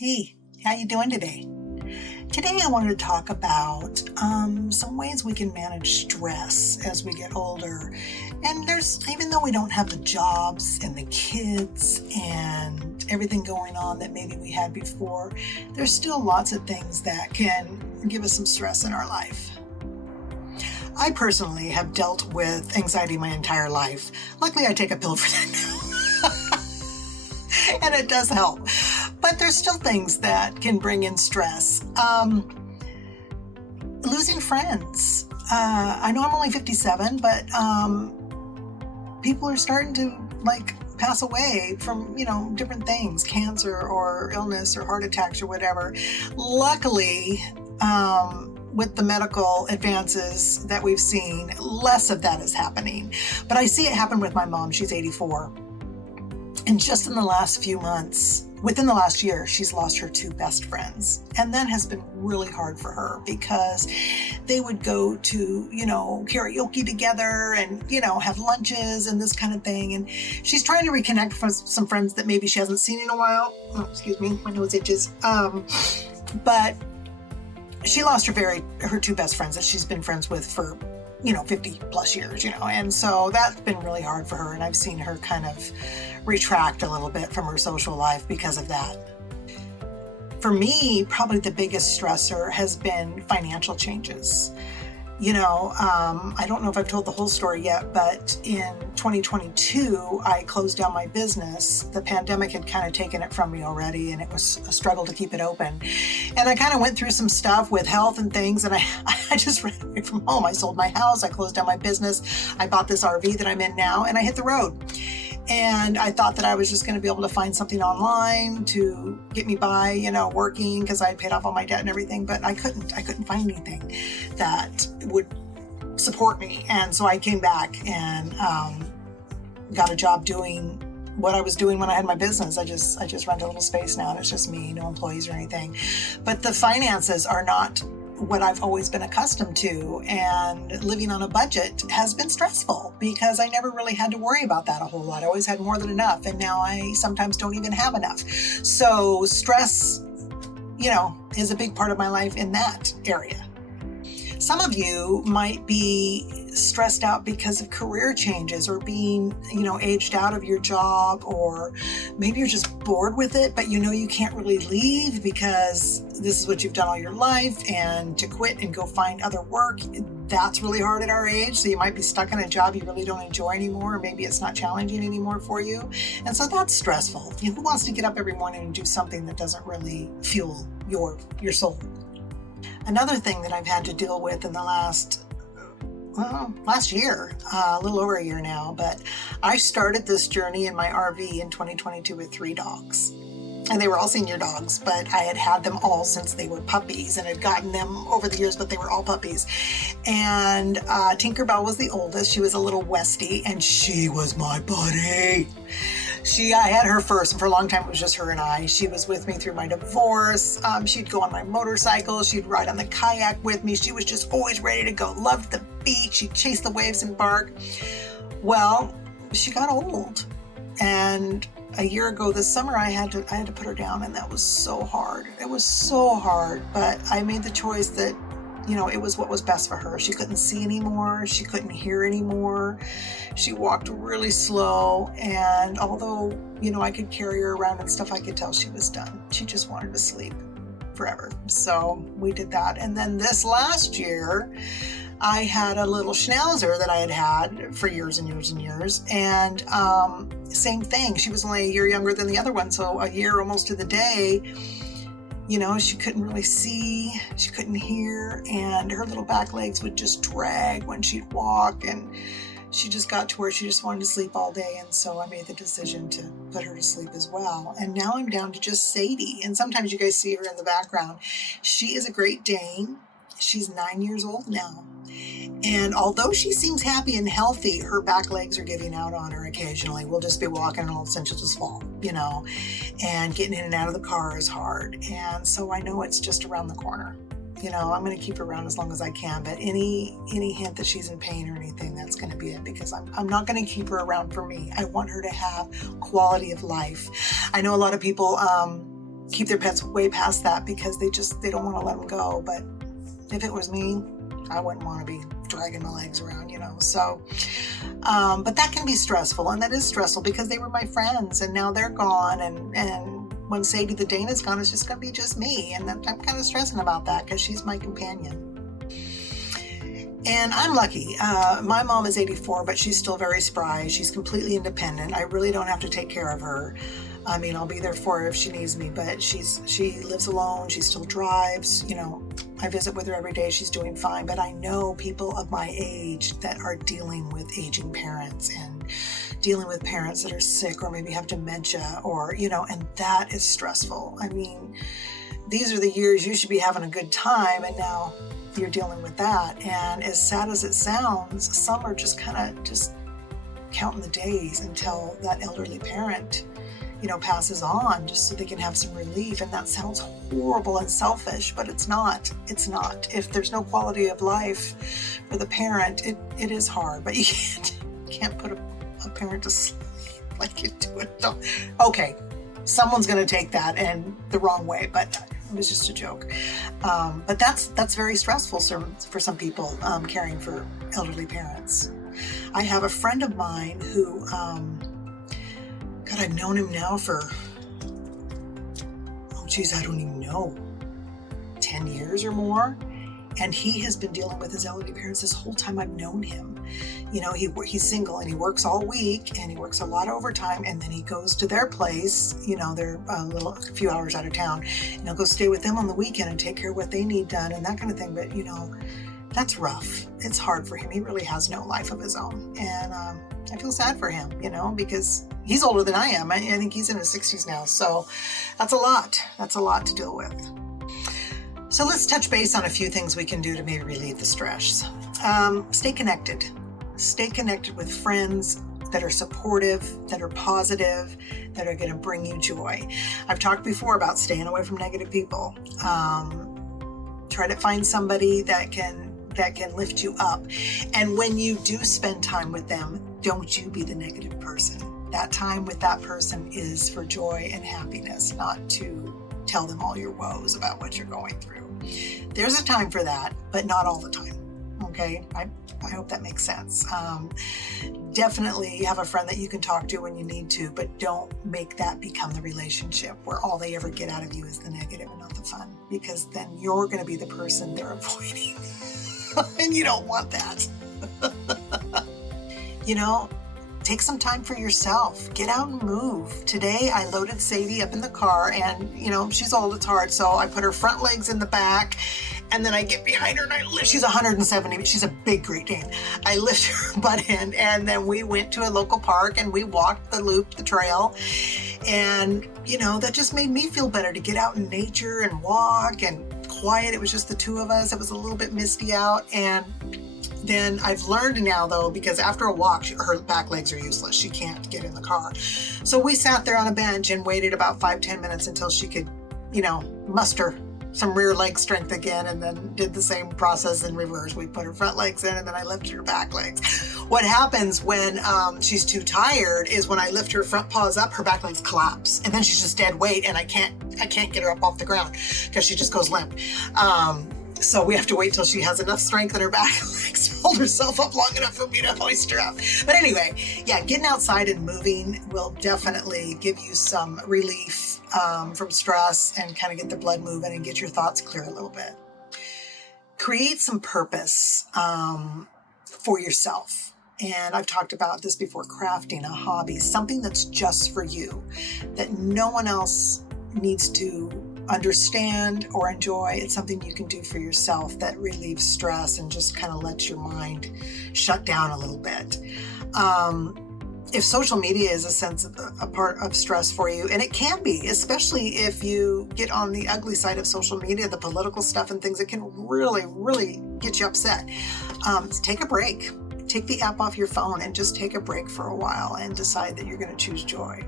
Hey, how you doing today? Today I wanted to talk about some ways we can manage stress as we get older. And even though we don't have the jobs and the kids and everything going on that maybe we had before, there's still lots of things that can give us some stress in our life. I personally have dealt with anxiety my entire life. Luckily, I take a pill for that now. And it does help. But there's still things that can bring in stress. Losing friends. I know I'm only 57, but people are starting to pass away from, different things, cancer or illness or heart attacks or whatever. Luckily, with the medical advances that we've seen, less of that is happening. But I see it happen with my mom. She's 84. And just in the last few months, within the last year, she's lost her two best friends. And that has been really hard for her because they would go to, karaoke together and, have lunches and this kind of thing. And she's trying to reconnect with some friends that maybe she hasn't seen in a while. Oh, excuse me, my nose itches. But she lost her two best friends that she's been friends with for 50 plus years, and so that's been really hard for her. And I've seen her kind of retract a little bit from her social life because of that. For me, probably the biggest stressor has been financial changes. I don't know if I've told the whole story yet, but in 2022, I closed down my business. The pandemic had kind of taken it from me already, and it was a struggle to keep it open. And I kind of went through some stuff with health and things, and I just ran away from home. I sold my house, I closed down my business, I bought this RV that I'm in now, and I hit the road. And I thought that I was just going to be able to find something online to get me by, working, because I had paid off all my debt and everything, but I couldn't find anything that would support me. And so I came back and got a job doing what I was doing when I had my business. I just rent a little space now, and it's just me, no employees or anything. But the finances are not what I've always been accustomed to, and living on a budget has been stressful because I never really had to worry about that a whole lot. I always had more than enough, and now I sometimes don't even have enough. So stress, is a big part of my life in that area. Some of you might be stressed out because of career changes or being, aged out of your job, or maybe you're just bored with it, but you can't really leave because this is what you've done all your life, and to quit and go find other work, that's really hard at our age. So you might be stuck in a job you really don't enjoy anymore, or maybe it's not challenging anymore for you. And so that's stressful. Who wants to get up every morning and do something that doesn't really fuel your soul? Another thing that I've had to deal with in the last year, a little over a year now, but I started this journey in my RV in 2022 with 3 dogs. And they were all senior dogs, but I had had them all since they were puppies and had gotten them over the years, but they were all puppies. And Tinkerbell was the oldest. She was a little Westie, and she was my buddy. I had her first, and for a long time it was just her and I. She was with me through my divorce. She'd go on my motorcycle. She'd ride on the kayak with me. She was just always ready to go. Loved the beach. She'd chase the waves and bark. Well, she got old, and a year ago this summer I had to put her down, and that was so hard. It was so hard, but I made the choice that it was what was best for her. She couldn't see anymore. She couldn't hear anymore. She walked really slow. And although, I could carry her around and stuff, I could tell she was done. She just wanted to sleep forever. So we did that. And then this last year, I had a little schnauzer that I had for years and years and years. And same thing. She was only a year younger than the other one. So a year almost to the day. She couldn't really see, she couldn't hear, and her little back legs would just drag when she'd walk, and she just got to where she just wanted to sleep all day. And so I made the decision to put her to sleep as well. And now I'm down to just Sadie. And sometimes you guys see her in the background. She is a Great Dane. She's 9 years old now. And although she seems happy and healthy, her back legs are giving out on her occasionally. We'll just be walking and all of a sudden she'll just fall, and getting in and out of the car is hard. And so I know it's just around the corner. I'm going to keep her around as long as I can, but any hint that she's in pain or anything, that's going to be it, because I'm not going to keep her around for me. I want her to have quality of life. I know a lot of people keep their pets way past that because they don't want to let them go. But if it was me, I wouldn't want to be dragging my legs around, so, but that can be stressful, and that is stressful because they were my friends and now they're gone, and when Sadie the Dana's gone, it's just going to be just me, and I'm kind of stressing about that because she's my companion. And I'm lucky. My mom is 84, but she's still very spry. She's completely independent. I really don't have to take care of her. I mean, I'll be there for her if she needs me, but she lives alone. She still drives. I visit with her every day. She's doing fine. But I know people of my age that are dealing with aging parents and dealing with parents that are sick or maybe have dementia or, and that is stressful. I mean, these are the years you should be having a good time, and now you're dealing with that. And as sad as it sounds, some are just kind of just counting the days until that elderly parent passes on, just so they can have some relief. And that sounds horrible and selfish, but it's not. If there's no quality of life for the parent, it is hard, but you can't put a parent to sleep like you do it. Okay, someone's going to take that and the wrong way, but it was just a joke. But that's very stressful for some people, caring for elderly parents. I have a friend of mine who, God, I've known him now for, I don't even know, 10 years or more. And he has been dealing with his elderly parents this whole time I've known him. He's single and he works all week and he works a lot of overtime, and then he goes to their place, they're a few hours out of town, and he'll go stay with them on the weekend and take care of what they need done and that kind of thing. But, that's rough. It's hard for him. He really has no life of his own. And I feel sad for him, because he's older than I am. I think he's in his 60s now. So that's a lot. That's a lot to deal with. So let's touch base on a few things we can do to maybe relieve the stress. Stay connected. Stay connected with friends that are supportive, that are positive, that are going to bring you joy. I've talked before about staying away from negative people. Try to find somebody that can lift you up. And when you do spend time with them, don't you be the negative person. That time with that person is for joy and happiness, not to tell them all your woes about what you're going through. There's a time for that, but not all the time. Okay? I hope that makes sense. Definitely have a friend that you can talk to when you need to, but don't make that become the relationship where all they ever get out of you is the negative and not the fun, because then you're going to be the person they're avoiding. And you don't want that. Take some time for yourself. Get out and move. Today, I loaded Sadie up in the car, and, she's old, it's hard. So I put her front legs in the back, and then I get behind her and I lift. She's 170, but she's a big Great Dane. I lift her butt in, and then we went to a local park and we walked the trail. And, that just made me feel better to get out in nature and walk and quiet. It was just the two of us. It was a little bit misty out. And then I've learned now, though, because after a walk, her back legs are useless. She can't get in the car. So we sat there on a bench and waited about 5-10 minutes until she could, muster some rear leg strength again, and then did the same process in reverse. We put her front legs in, and then I lifted her back legs. What happens when she's too tired is when I lift her front paws up, her back legs collapse, and then she's just dead weight, and I can't get her up off the ground because she just goes limp. So we have to wait till she has enough strength in her back legs to hold herself up long enough for me to hoist her up. But anyway, yeah, getting outside and moving will definitely give you some relief from stress and kind of get the blood moving and get your thoughts clear a little bit. Create some purpose for yourself. And I've talked about this before, crafting a hobby, something that's just for you, that no one else needs to understand or enjoy. It's something you can do for yourself that relieves stress and just kind of lets your mind shut down a little bit. If social media is a part of stress for you, and it can be, especially if you get on the ugly side of social media, the political stuff and things, it can really, really get you upset. Take a break. Take the app off your phone and just take a break for a while and decide that you're going to choose joy.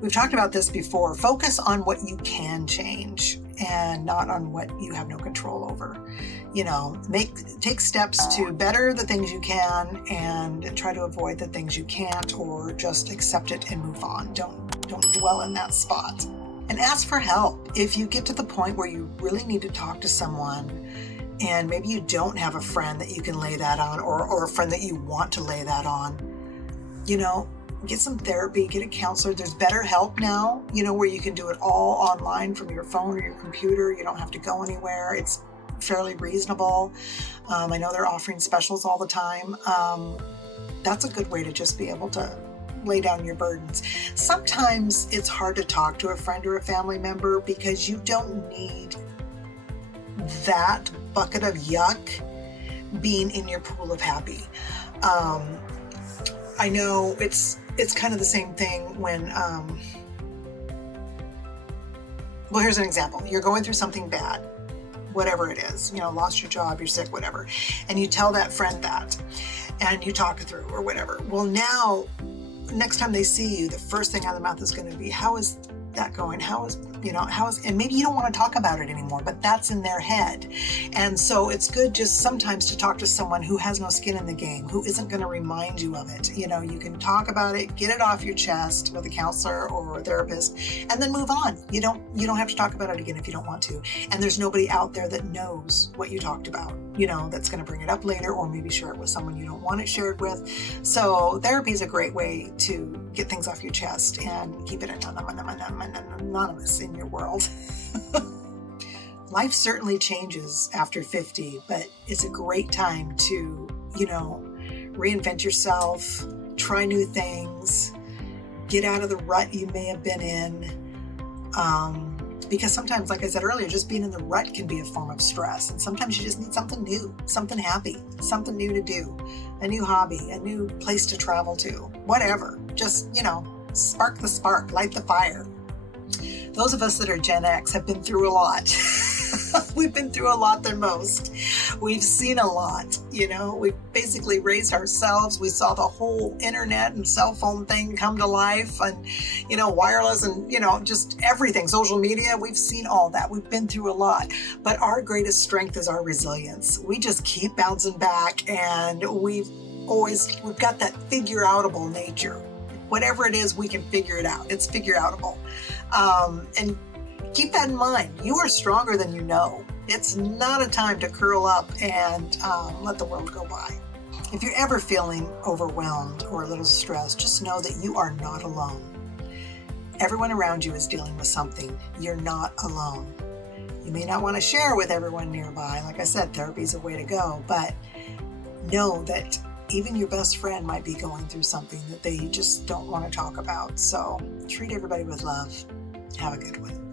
We've talked about this before. Focus on what you can change and not on what you have no control over. Take steps to better the things you can and try to avoid the things you can't, or just accept it and move on. Don't dwell in that spot. And ask for help. If you get to the point where you really need to talk to someone, and maybe you don't have a friend that you can lay that on, or a friend that you want to lay that on, get some therapy, get a counselor. There's BetterHelp now, where you can do it all online from your phone or your computer. You don't have to go anywhere. It's fairly reasonable. I know they're offering specials all the time. That's a good way to just be able to lay down your burdens. Sometimes it's hard to talk to a friend or a family member because you don't need that bucket of yuck being in your pool of happy. I know it's kind of the same thing when, well, here's an example. You're going through something bad, whatever it is, lost your job, you're sick, whatever. And you tell that friend that, and you talk it through or whatever. Well, now, next time they see you, the first thing out of the mouth is going to be, how is that going? And maybe you don't want to talk about it anymore, but that's in their head. And so it's good just sometimes to talk to someone who has no skin in the game, who isn't going to remind you of it. You can talk about it, get it off your chest with a counselor or a therapist, and then move on. You don't have to talk about it again if you don't want to. And there's nobody out there that knows what you talked about, that's going to bring it up later, or maybe share it with someone you don't want it shared with. So therapy is a great way to get things off your chest and keep it anonymous in your world. Life certainly changes after 50, but it's a great time to, reinvent yourself, try new things, get out of the rut you may have been in. Because sometimes, like I said earlier, just being in the rut can be a form of stress. And sometimes you just need something new, something happy, something new to do, a new hobby, a new place to travel to, whatever. Just, spark the spark, light the fire. Those of us that are Gen X have been through a lot. We've been through a lot than most. We've seen a lot, we've basically raised ourselves. We saw the whole internet and cell phone thing come to life, and, wireless and, just everything, social media. We've seen all that. We've been through a lot, but our greatest strength is our resilience. We just keep bouncing back, and we've got that figure outable nature. Whatever it is, we can figure it out. It's figure outable. And keep that in mind. You are stronger than you know. It's not a time to curl up and let the world go by. If you're ever feeling overwhelmed or a little stressed, just know that you are not alone. Everyone around you is dealing with something. You're not alone. You may not want to share with everyone nearby. Like I said, therapy is a way to go, but know that even your best friend might be going through something that they just don't want to talk about. So treat everybody with love. Have a good one.